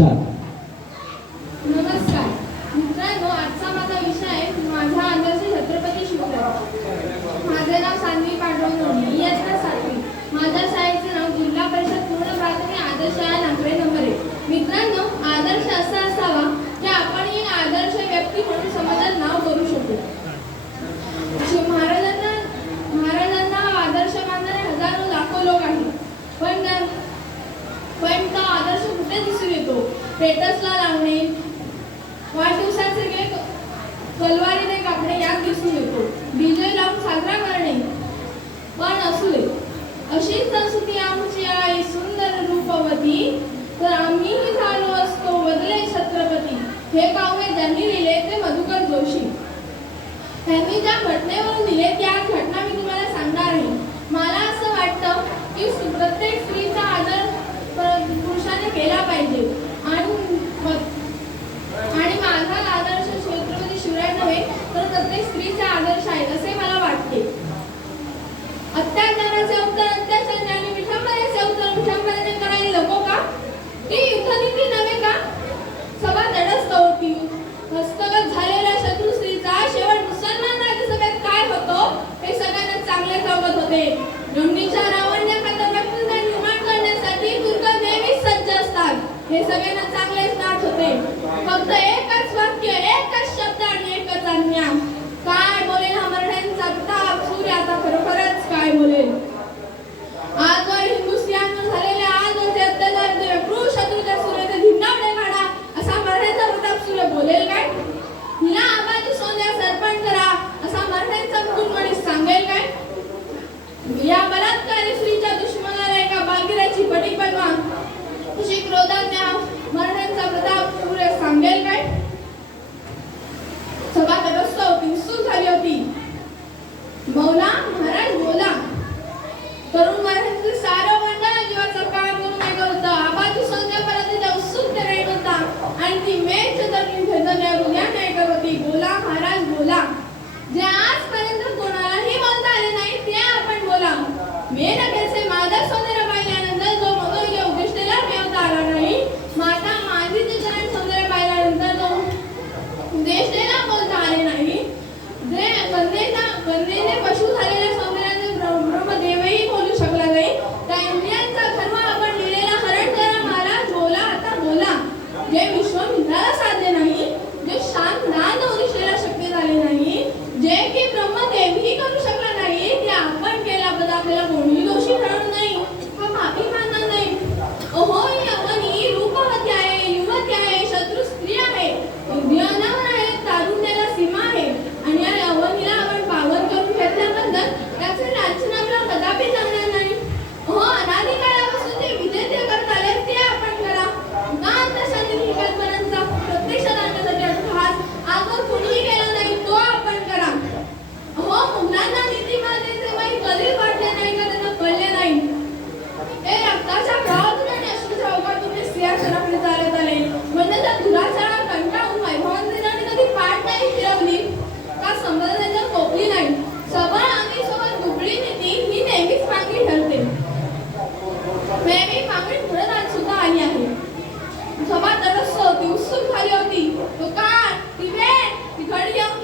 नमस्कार. आदर्श छत्रपती नाव सानवी माझ्या शाळेचे नाव परिषद पूर्ण आदर्श नागरे नंबर मित्रांनो आदर्श असा असावा की आपण एक आदर्श व्यक्ती म्हणून समज स्टेटसला लावणे. वाढदिवसाचे केक कलवारीने कापणे यात दिसून येतो. डीजे लावून साजरा करणे पण असू दे. अशी संस्कृती आमची आई सुंदर रूपवती. तर आम्हीही झालो असतो बदले छत्रपती. हे काव्य ज्यांनी लिहिले ते मधुकर जोशी. त्यांनी ज्या घटनेवरून लिहिले त्या घटना मी तुम्हाला सांगणार आहे. मला असं वाटतं की प्रत्येक स्त्रीचा आदर पुरुषाने केला पाहिजे. también तरुण वर्गातील सारा मंडळ जीवाचा काळ करून वेगळं होतं आबाची संकल्पना त्याच्या उत्सुकते राहील होता आणि ती मेच होती बोला महाराज बोला. जे आजपर्यंत कोणालाही बोलता आले नाही ते आपण बोला. मेन दुकान टिबेट तिघडियम